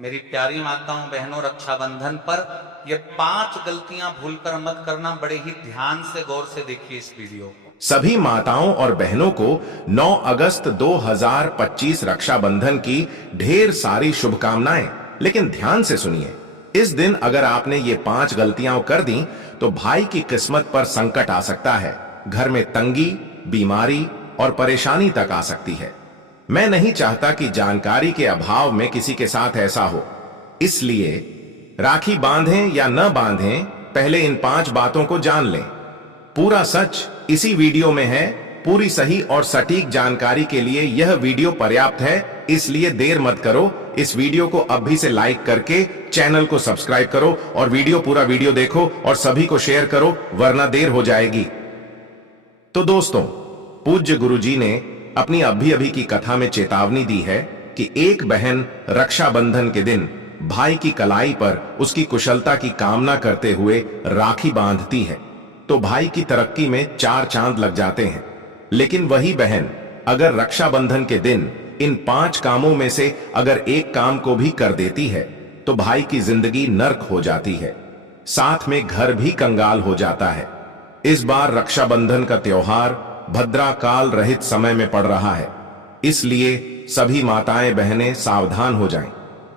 मेरी प्यारी माताओं बहनों, रक्षाबंधन पर ये 5 गलतियां भूलकर मत करना। बड़े ही ध्यान से गौर से देखिए इस वीडियो को। सभी माताओं और बहनों को 9 अगस्त 2025 रक्षाबंधन की ढेर सारी शुभकामनाएं। लेकिन ध्यान से सुनिए, इस दिन अगर आपने ये 5 गलतियां कर दी तो भाई की किस्मत पर संकट आ सकता है। घर में तंगी, बीमारी और परेशानी तक आ सकती है। मैं नहीं चाहता कि जानकारी के अभाव में किसी के साथ ऐसा हो, इसलिए राखी बांधें या न बांधें, पहले इन 5 बातों को जान लें। पूरा सच इसी वीडियो में है। पूरी सही और सटीक जानकारी के लिए यह वीडियो पर्याप्त है, इसलिए देर मत करो। इस वीडियो को अभी से लाइक करके चैनल को सब्सक्राइब करो और पूरा वीडियो देखो और सभी को शेयर करो, वरना देर हो जाएगी। तो दोस्तों, पूज्य गुरुजी ने अपनी अभी की कथा में चेतावनी दी है कि एक बहन रक्षाबंधन के दिन भाई की कलाई पर उसकी कुशलता की कामना करते हुए राखी बांधती है तो भाई की तरक्की में 4 चांद लग जाते हैं। लेकिन वही बहन अगर रक्षाबंधन के दिन इन 5 कामों में से अगर एक काम को भी कर देती है तो भाई की जिंदगी नर्क हो जाती है, साथ में घर भी कंगाल हो जाता है। इस बार रक्षाबंधन का त्योहार भद्रा काल रहित समय में पड़ रहा है, इसलिए सभी माताएं बहनें सावधान हो जाएं।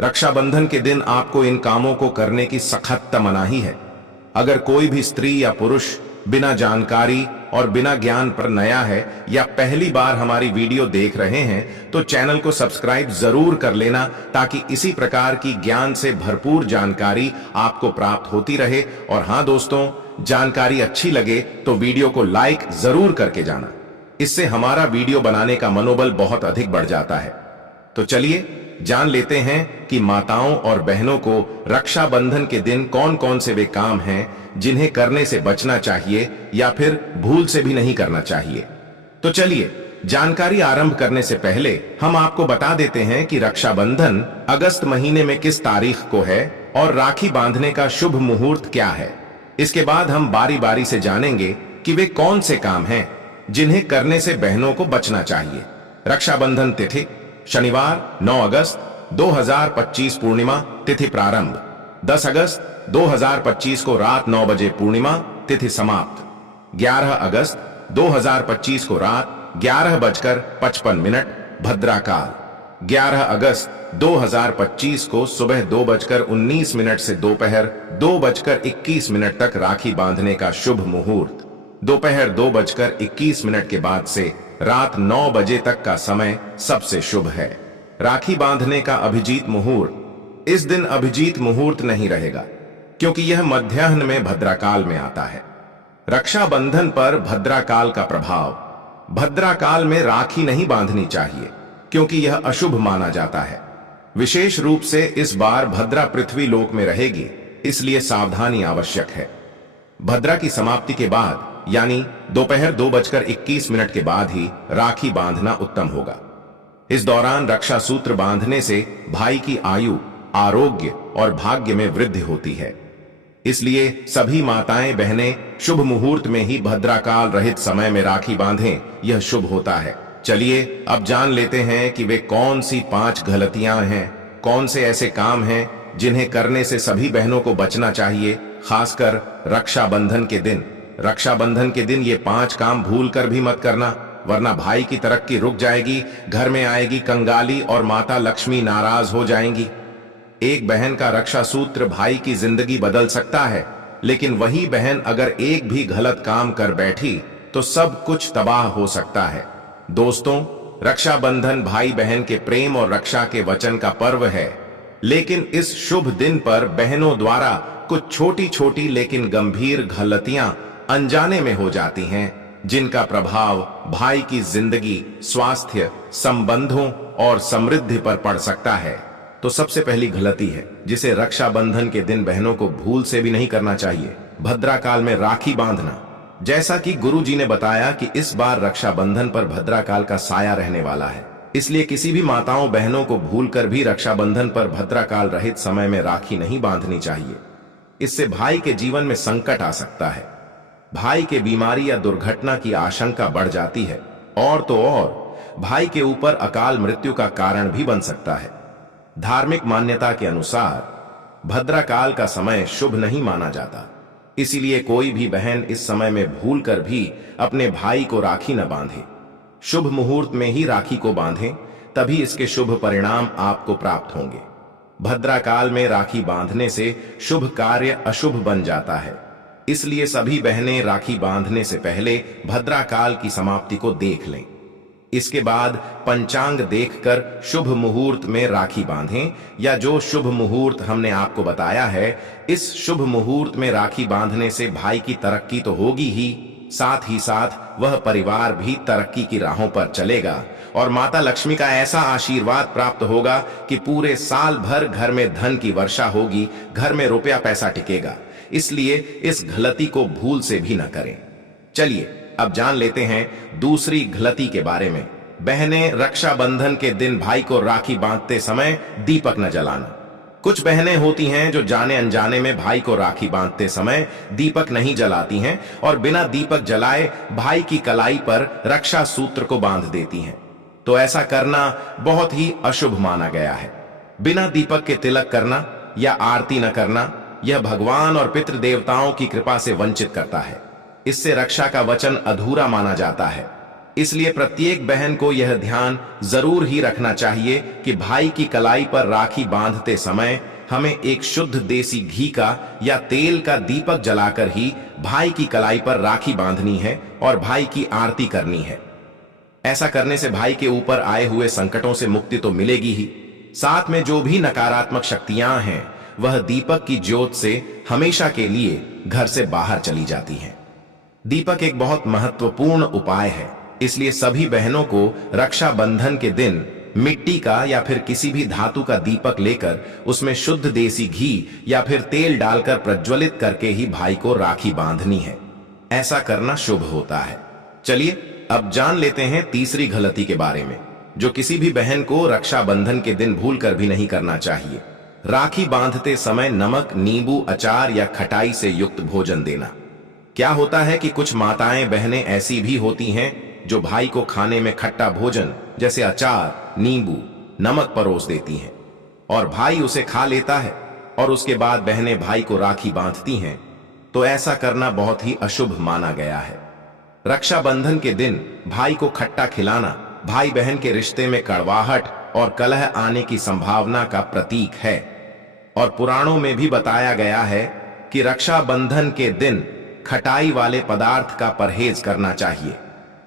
रक्षाबंधन के दिन आपको इन कामों को करने की सख्त मनाही है। अगर कोई भी स्त्री या पुरुष बिना जानकारी और बिना ज्ञान पर नया है या पहली बार हमारी वीडियो देख रहे हैं तो चैनल को सब्सक्राइब जरूर कर लेना, ताकि इसी प्रकार की ज्ञान से भरपूर जानकारी आपको प्राप्त होती रहे। और हां दोस्तों, जानकारी अच्छी लगे तो वीडियो को लाइक जरूर करके जाना, इससे हमारा वीडियो बनाने का मनोबल बहुत अधिक बढ़ जाता है। तो चलिए जान लेते हैं कि माताओं और बहनों को रक्षाबंधन के दिन कौन कौन से वे काम हैं जिन्हें करने से बचना चाहिए या फिर भूल से भी नहीं करना चाहिए। तो चलिए जानकारी आरंभ करने से पहले हम आपको बता देते हैं कि रक्षाबंधन अगस्त महीने में किस तारीख को है और राखी बांधने का शुभ मुहूर्त क्या है। इसके बाद हम बारी बारी से जानेंगे कि वे कौन से काम हैं जिन्हें करने से बहनों को बचना चाहिए। रक्षाबंधन तिथि शनिवार 9 अगस्त 2025 पूर्णिमा तिथि प्रारंभ, 10 अगस्त 2025 को रात 9 बजे पूर्णिमा तिथि समाप्त, 11 अगस्त 2025 को रात 11:55 भद्राकाल, 11 अगस्त 2025 को सुबह 2:19 से दोपहर 2:21 तक राखी बांधने का शुभ मुहूर्त। दोपहर 2:21 के बाद से रात 9 बजे तक का समय सबसे शुभ है। राखी बांधने का अभिजीत मुहूर्त, इस दिन अभिजीत मुहूर्त नहीं रहेगा क्योंकि यह मध्याह्न में भद्राकाल में आता है। रक्षाबंधन पर भद्राकाल का प्रभाव, भद्राकाल में राखी नहीं बांधनी चाहिए क्योंकि यह अशुभ माना जाता है। विशेष रूप से इस बार भद्रा पृथ्वी लोक में रहेगी, इसलिए सावधानी आवश्यक है। भद्रा की समाप्ति के बाद यानी दोपहर 2:21 के बाद ही राखी बांधना उत्तम होगा। इस दौरान रक्षा सूत्र बांधने से भाई की आयु, आरोग्य और भाग्य में वृद्धि होती है, इसलिए सभी माताएं बहनें शुभ मुहूर्त में ही भद्राकाल रहित समय में राखी बांधें, यह शुभ होता है। चलिए अब जान लेते हैं कि वे कौन सी 5 गलतियां हैं, कौन से ऐसे काम हैं जिन्हें करने से सभी बहनों को बचना चाहिए, खासकर रक्षाबंधन के दिन। रक्षाबंधन के दिन ये 5 काम भूल कर भी मत करना, वरना भाई की तरक्की रुक जाएगी, घर में आएगी कंगाली और माता लक्ष्मी नाराज हो जाएंगी। एक बहन का रक्षा सूत्र भाई की जिंदगी बदल सकता है, लेकिन वही बहन अगर एक भी गलत काम कर बैठी तो सब कुछ तबाह हो सकता है। दोस्तों, रक्षाबंधन भाई बहन के प्रेम और रक्षा के वचन का पर्व है, लेकिन इस शुभ दिन पर बहनों द्वारा कुछ छोटी छोटी लेकिन गंभीर गलतियां अनजाने में हो जाती हैं, जिनका प्रभाव भाई की जिंदगी, स्वास्थ्य, संबंधों और समृद्धि पर पड़ सकता है। तो सबसे पहली गलती है जिसे रक्षाबंधन के दिन बहनों को भूल से भी नहीं करना चाहिए, भद्राकाल में राखी बांधना। जैसा कि गुरुजी ने बताया कि इस बार रक्षाबंधन पर भद्राकाल का साया रहने वाला है, इसलिए किसी भी माताओं बहनों को भूलकर भी रक्षाबंधन पर भद्राकाल रहित समय में राखी नहीं बांधनी चाहिए। इससे भाई के जीवन में संकट आ सकता है, भाई के बीमारी या दुर्घटना की आशंका बढ़ जाती है और तो और भाई के ऊपर अकाल मृत्यु का कारण भी बन सकता है। धार्मिक मान्यता के अनुसार भद्राकाल का समय शुभ नहीं माना जाता, इसीलिए कोई भी बहन इस समय में भूलकर भी अपने भाई को राखी न बांधे। शुभ मुहूर्त में ही राखी को बांधें, तभी इसके शुभ परिणाम आपको प्राप्त होंगे। भद्राकाल में राखी बांधने से शुभ कार्य अशुभ बन जाता है, इसलिए सभी बहनें राखी बांधने से पहले भद्राकाल की समाप्ति को देख लें। इसके बाद पंचांग देखकर शुभ मुहूर्त में राखी बांधें, या जो शुभ मुहूर्त हमने आपको बताया है, इस शुभ मुहूर्त में राखी बांधने से भाई की तरक्की तो होगी ही, साथ ही साथ वह परिवार भी तरक्की की राहों पर चलेगा और माता लक्ष्मी का ऐसा आशीर्वाद प्राप्त होगा कि पूरे साल भर घर में धन की वर्षा होगी, घर में रुपया पैसा टिकेगा। इसलिए इस गलती को भूल से भी न करें। चलिए अब जान लेते हैं दूसरी गलती के बारे में। बहनें रक्षाबंधन के दिन भाई को राखी बांधते समय दीपक न जलाना। कुछ बहनें होती हैं जो जाने अनजाने में भाई को राखी बांधते समय दीपक नहीं जलाती हैं और बिना दीपक जलाए भाई की कलाई पर रक्षा सूत्र को बांध देती हैं। तो ऐसा करना बहुत ही अशुभ माना गया है। बिना दीपक के तिलक करना या आरती न करना यह भगवान और पितृ देवताओं की कृपा से वंचित करता है। इससे रक्षा का वचन अधूरा माना जाता है। इसलिए प्रत्येक बहन को यह ध्यान जरूर ही रखना चाहिए कि भाई की कलाई पर राखी बांधते समय हमें एक शुद्ध देसी घी का या तेल का दीपक जलाकर ही भाई की कलाई पर राखी बांधनी है और भाई की आरती करनी है। ऐसा करने से भाई के ऊपर आए हुए संकटों से मुक्ति तो मिलेगी ही, साथ में जो भी नकारात्मक शक्तियां हैं वह दीपक की ज्योत से हमेशा के लिए घर से बाहर चली जाती हैं। दीपक एक बहुत महत्वपूर्ण उपाय है, इसलिए सभी बहनों को रक्षाबंधन के दिन मिट्टी का या फिर किसी भी धातु का दीपक लेकर उसमें शुद्ध देसी घी या फिर तेल डालकर प्रज्वलित करके ही भाई को राखी बांधनी है। ऐसा करना शुभ होता है। चलिए अब जान लेते हैं तीसरी गलती के बारे में, जो किसी भी बहन को रक्षाबंधन के दिन भूलकर भी नहीं करना चाहिए। राखी बांधते समय नमक, नींबू, अचार या खटाई से युक्त भोजन देना। क्या होता है कि कुछ माताएं बहनें ऐसी भी होती हैं जो भाई को खाने में खट्टा भोजन जैसे अचार, नींबू, नमक परोस देती हैं और भाई उसे खा लेता है और उसके बाद बहनें भाई को राखी बांधती हैं, तो ऐसा करना बहुत ही अशुभ माना गया है। रक्षाबंधन के दिन भाई को खट्टा खिलाना भाई बहन के रिश्ते में कड़वाहट और कलह आने की संभावना का प्रतीक है और पुराणों में भी बताया गया है कि रक्षाबंधन के दिन खटाई वाले पदार्थ का परहेज करना चाहिए।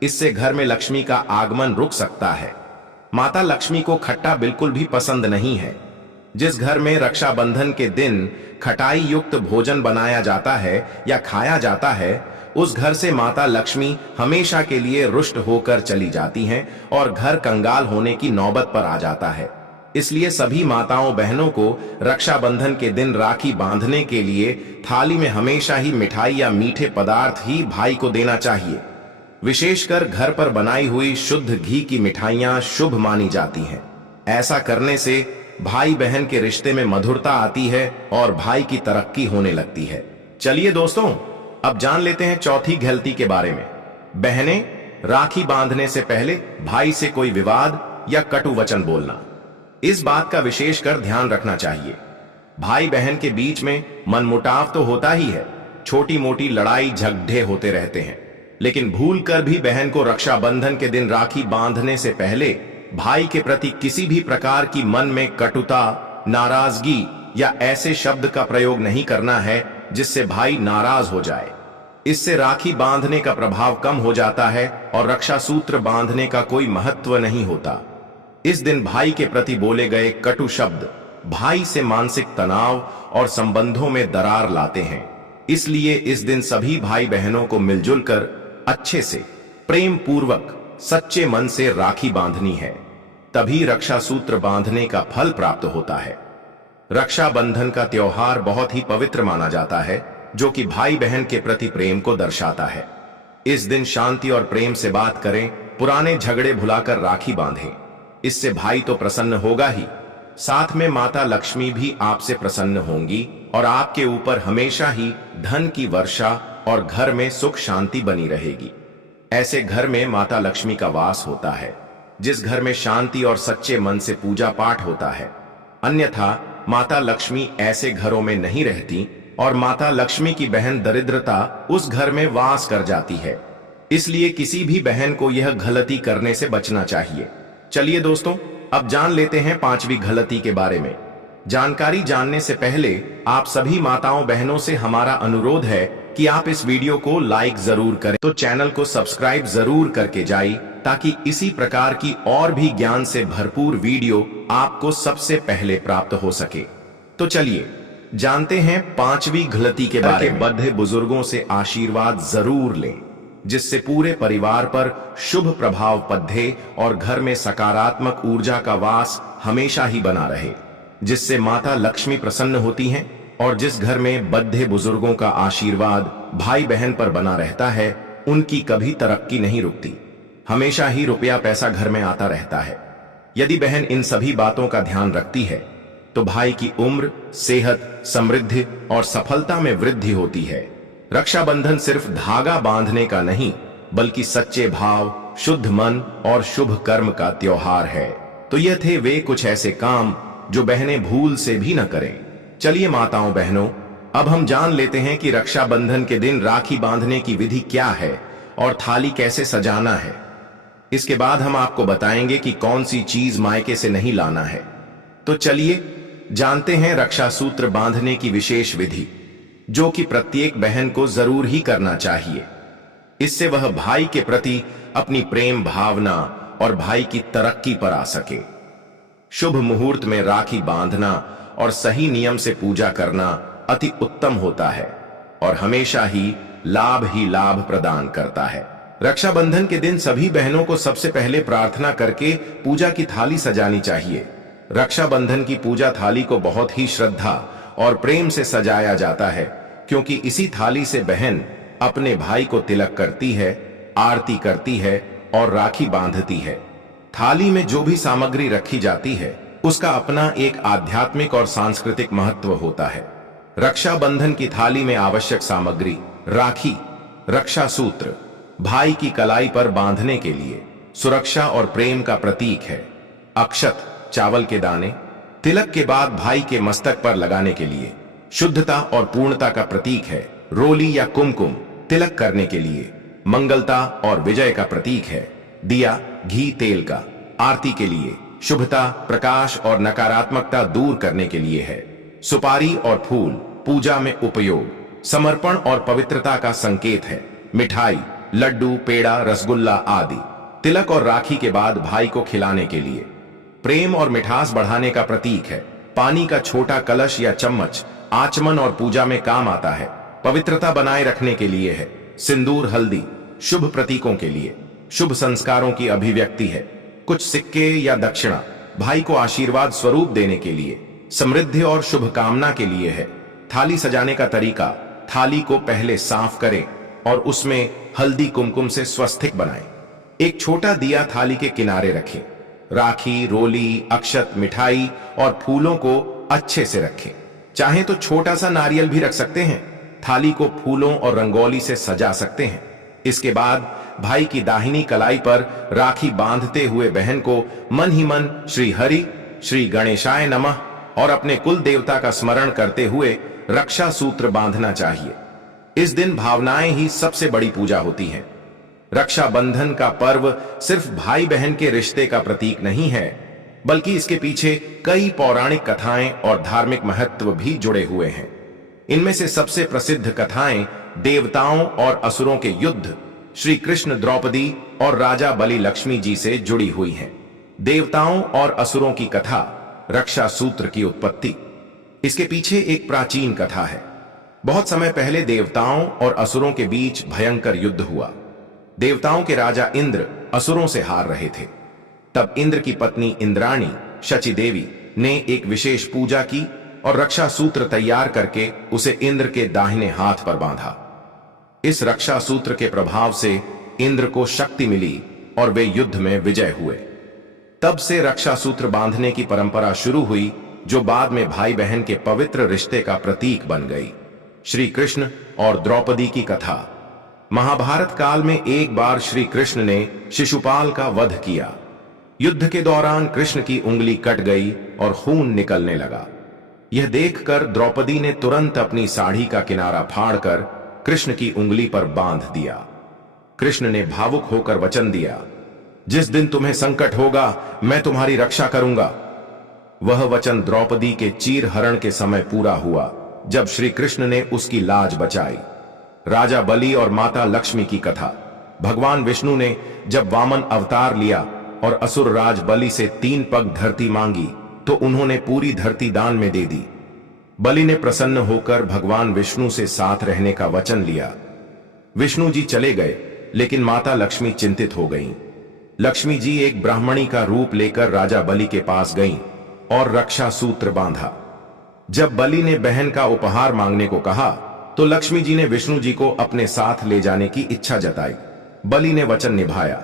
इससे घर में लक्ष्मी का आगमन रुक सकता है। माता लक्ष्मी को खट्टा बिल्कुल भी पसंद नहीं है। जिस घर में रक्षाबंधन के दिन खटाई युक्त भोजन बनाया जाता है या खाया जाता है, उस घर से माता लक्ष्मी हमेशा के लिए रुष्ट होकर चली जाती हैं और घर कंगाल होने की नौबत पर आ जाता है। इसलिए सभी माताओं बहनों को रक्षाबंधन के दिन राखी बांधने के लिए थाली में हमेशा ही मिठाई या मीठे पदार्थ ही भाई को देना चाहिए। विशेषकर घर पर बनाई हुई शुद्ध घी की मिठाइयां शुभ मानी जाती हैं। ऐसा करने से भाई बहन के रिश्ते में मधुरता आती है और भाई की तरक्की होने लगती है। चलिए दोस्तों, अब जान लेते हैं चौथी गलती के बारे में। बहनें राखी बांधने से पहले भाई से कोई विवाद या कटु वचन बोलना। इस बात का विशेषकर ध्यान रखना चाहिए। भाई बहन के बीच में मनमुटाव तो होता ही है, छोटी मोटी लड़ाई झगड़े होते रहते हैं, लेकिन भूलकर भी बहन को रक्षाबंधन के दिन राखी बांधने से पहले भाई के प्रति किसी भी प्रकार की मन में कटुता, नाराजगी या ऐसे शब्द का प्रयोग नहीं करना है जिससे भाई नाराज हो जाए। इससे राखी बांधने का प्रभाव कम हो जाता है और रक्षा सूत्र बांधने का कोई महत्व नहीं होता। इस दिन भाई के प्रति बोले गए कटु शब्द भाई से मानसिक तनाव और संबंधों में दरार लाते हैं। इसलिए इस दिन सभी भाई बहनों को मिलजुल कर अच्छे से, प्रेम पूर्वक, सच्चे मन से राखी बांधनी है। तभी रक्षा सूत्र बांधने का फल प्राप्त होता है। रक्षाबंधन का त्योहार बहुत ही पवित्र माना जाता है, जो कि भाई बहन के प्रति प्रेम को दर्शाता है। इस दिन शांति और प्रेम से बात करें, पुराने झगड़े भुलाकर राखी बांधें। इससे भाई तो प्रसन्न होगा ही, साथ में माता लक्ष्मी भी आपसे प्रसन्न होंगी और आपके ऊपर हमेशा ही धन की वर्षा और घर में सुख शांति बनी रहेगी। ऐसे घर में माता लक्ष्मी का वास होता है। जिस घर में शांति और सच्चे मन से पूजा पाठ होता है, अन्यथा माता लक्ष्मी ऐसे घरों में नहीं रहती और माता लक्ष्मी की बहन दरिद्रता उस घर में वास कर जाती है। इसलिए किसी भी बहन को यह गलती करने से बचना चाहिए। चलिए दोस्तों, अब जान लेते हैं पांचवी गलती के बारे में। जानकारी जानने से पहले आप सभी माताओं बहनों से हमारा अनुरोध है कि आप इस वीडियो को लाइक जरूर करें, तो चैनल को सब्सक्राइब जरूर करके जाइए, ताकि इसी प्रकार की और भी ज्ञान से भरपूर वीडियो आपको सबसे पहले प्राप्त हो सके। तो चलिए जानते हैं पांचवी गलती के बारे में। बद्धे बुजुर्गों से आशीर्वाद जरूर लें, जिससे पूरे परिवार पर शुभ प्रभाव पद्धे और घर में सकारात्मक ऊर्जा का वास हमेशा ही बना रहे, जिससे माता लक्ष्मी प्रसन्न होती हैं। और जिस घर में बद्धे बुजुर्गों का आशीर्वाद भाई बहन पर बना रहता है, उनकी कभी तरक्की नहीं रुकती, हमेशा ही रुपया पैसा घर में आता रहता है। यदि बहन इन सभी बातों का ध्यान रखती है तो भाई की उम्र, सेहत, समृद्धि और सफलता में वृद्धि होती है। रक्षाबंधन सिर्फ धागा बांधने का नहीं, बल्कि सच्चे भाव, शुद्ध मन और शुभ कर्म का त्योहार है। तो ये थे वे कुछ ऐसे काम जो बहनें भूल से भी न करें। चलिए माताओं बहनों, अब हम जान लेते हैं कि रक्षाबंधन के दिन राखी बांधने की विधि क्या है और थाली कैसे सजाना है। इसके बाद हम आपको बताएंगे कि कौन सी चीज मायके से नहीं लाना है। तो चलिए जानते हैं रक्षा सूत्र बांधने की विशेष विधि, जो कि प्रत्येक बहन को जरूर ही करना चाहिए। इससे वह भाई के प्रति अपनी प्रेम भावना और भाई की तरक्की पर आ सके। शुभ मुहूर्त में राखी बांधना और सही नियम से पूजा करना अति उत्तम होता है और हमेशा ही लाभ प्रदान करता है। रक्षाबंधन के दिन सभी बहनों को सबसे पहले प्रार्थना करके पूजा की थाली सजानी चाहिए। रक्षाबंधन की पूजा थाली को बहुत ही श्रद्धा और प्रेम से सजाया जाता है, क्योंकि इसी थाली से बहन अपने भाई को तिलक करती है, आरती करती है और राखी बांधती है। थाली में जो भी सामग्री रखी जाती है, उसका अपना एक आध्यात्मिक और सांस्कृतिक महत्व होता है। रक्षाबंधन की थाली में आवश्यक सामग्री: राखी, रक्षा सूत्र भाई की कलाई पर बांधने के लिए सुरक्षा और प्रेम का प्रतीक है। अक्षत, चावल के दाने तिलक के बाद भाई के मस्तक पर लगाने के लिए शुद्धता और पूर्णता का प्रतीक है। रोली या कुमकुम तिलक करने के लिए मंगलता और विजय का प्रतीक है। दिया, घी तेल का आरती के लिए शुभता, प्रकाश और नकारात्मकता दूर करने के लिए है। सुपारी और फूल पूजा में उपयोग, समर्पण और पवित्रता का संकेत है। मिठाई, लड्डू, पेड़ा, रसगुल्ला आदि तिलक और राखी के बाद भाई को खिलाने के लिए प्रेम और मिठास बढ़ाने का प्रतीक है। पानी का छोटा कलश या चम्मच आचमन और पूजा में काम आता है। पवित्रता बनाए रखने के लिए है। सिंदूर, हल्दी शुभ प्रतीकों के लिए, शुभ संस्कारों की अभिव्यक्ति है। कुछ सिक्के या दक्षिणा भाई को आशीर्वाद स्वरूप देने के लिए, समृद्धि और शुभकामना के लिए है। थाली सजाने का तरीका: थाली को पहले साफ करें और उसमें हल्दी कुमकुम से स्वस्तिक बनाएं। एक छोटा दिया थाली के किनारे रखें। राखी, रोली, अक्षत, मिठाई और फूलों को अच्छे से रखें। चाहे तो छोटा सा नारियल भी रख सकते हैं। थाली को फूलों और रंगोली से सजा सकते हैं। इसके बाद भाई की दाहिनी कलाई पर राखी बांधते हुए बहन को मन ही मन श्री हरि, श्री गणेशाय नमः और अपने कुल देवता का स्मरण करते हुए रक्षा सूत्र बांधना चाहिए। इस दिन भावनाएं ही सबसे बड़ी पूजा होती है। रक्षाबंधन का पर्व सिर्फ भाई बहन के रिश्ते का प्रतीक नहीं है, बल्कि इसके पीछे कई पौराणिक कथाएं और धार्मिक महत्व भी जुड़े हुए हैं। इनमें से सबसे प्रसिद्ध कथाएं देवताओं और असुरों के युद्ध, श्री कृष्ण, द्रौपदी और राजा बलि लक्ष्मी जी से जुड़ी हुई हैं। देवताओं और असुरों की कथा, रक्षा सूत्र की उत्पत्ति। इसके पीछे एक प्राचीन कथा है। बहुत समय पहले देवताओं और असुरों के बीच भयंकर युद्ध हुआ। देवताओं के राजा इंद्र असुरों से हार रहे थे। तब इंद्र की पत्नी इंद्राणी, शची देवी, ने एक विशेष पूजा की और रक्षा सूत्र तैयार करके उसे इंद्र के दाहिने हाथ पर बांधा। इस रक्षा सूत्र के प्रभाव से इंद्र को शक्ति मिली और वे युद्ध में विजय हुए। तब से रक्षा सूत्र बांधने की परंपरा शुरू हुई, जो बाद में भाई बहन के पवित्र रिश्ते का प्रतीक बन गई। श्री कृष्ण और द्रौपदी की कथा। महाभारत काल में एक बार श्री कृष्ण ने शिशुपाल का वध किया। युद्ध के दौरान कृष्ण की उंगली कट गई और खून निकलने लगा। यह देखकर द्रौपदी ने तुरंत अपनी साड़ी का किनारा फाड़कर कृष्ण की उंगली पर बांध दिया। कृष्ण ने भावुक होकर वचन दिया, जिस दिन तुम्हें संकट होगा मैं तुम्हारी रक्षा करूंगा। वह वचन द्रौपदी के चीर हरण के समय पूरा हुआ, जब श्री कृष्ण ने उसकी लाज बचाई। राजा बलि और माता लक्ष्मी की कथा। भगवान विष्णु ने जब वामन अवतार लिया और असुर राज बलि से 3 पग धरती मांगी तो उन्होंने पूरी धरती दान में दे दी। बलि ने प्रसन्न होकर भगवान विष्णु से साथ रहने का वचन लिया। विष्णु जी चले गए, लेकिन माता लक्ष्मी चिंतित हो गईं। लक्ष्मी जी एक ब्राह्मणी का रूप लेकर राजा बलि के पास गईं और रक्षा सूत्र बांधा। जब बलि ने बहन का उपहार मांगने को कहा तो लक्ष्मी जी ने विष्णु जी को अपने साथ ले जाने की इच्छा जताई। बलि ने वचन निभाया।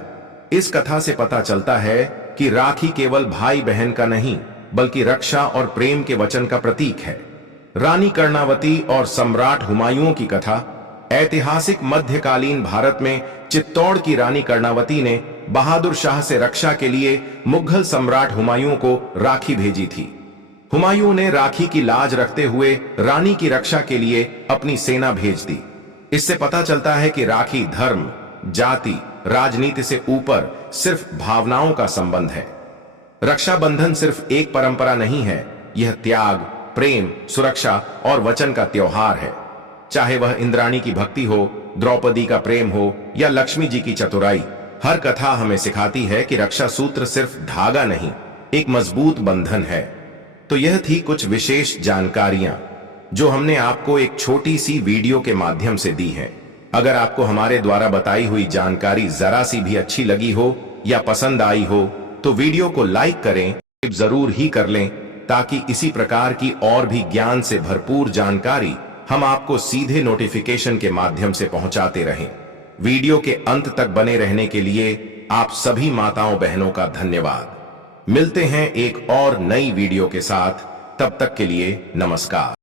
इस कथा से पता चलता है कि राखी केवल भाई बहन का नहीं, बल्कि रक्षा और प्रेम के वचन का प्रतीक है। रानी कर्णावती और सम्राट हुमायूं की कथा। ऐतिहासिक मध्यकालीन भारत में चित्तौड़ की रानी कर्णावती ने बहादुर शाह से रक्षा के लिए मुगल सम्राट हुमायूं को राखी भेजी थी। हुमायूं ने राखी की लाज रखते हुए रानी की रक्षा के लिए अपनी सेना भेज दी। इससे पता चलता है कि राखी धर्म, जाति, राजनीति से ऊपर सिर्फ भावनाओं का संबंध है। रक्षाबंधन सिर्फ एक परंपरा नहीं है, यह त्याग, प्रेम, सुरक्षा और वचन का त्योहार है। चाहे वह इंद्राणी की भक्ति हो, द्रौपदी का प्रेम हो या लक्ष्मी जी की चतुराई, हर कथा हमें सिखाती है कि रक्षा सूत्र सिर्फ धागा नहीं, एक मजबूत बंधन है। तो यह थी कुछ विशेष जानकारियां जो हमने आपको एक छोटी सी वीडियो के माध्यम से दी हैं। अगर आपको हमारे द्वारा बताई हुई जानकारी जरा सी भी अच्छी लगी हो या पसंद आई हो तो वीडियो को लाइक करें, जरूर ही कर लें, ताकि इसी प्रकार की और भी ज्ञान से भरपूर जानकारी हम आपको सीधे नोटिफिकेशन के माध्यम से पहुंचाते रहें। वीडियो के अंत तक बने रहने के लिए आप सभी माताओं बहनों का धन्यवाद। मिलते हैं एक और नई वीडियो के साथ, तब तक के लिए नमस्कार।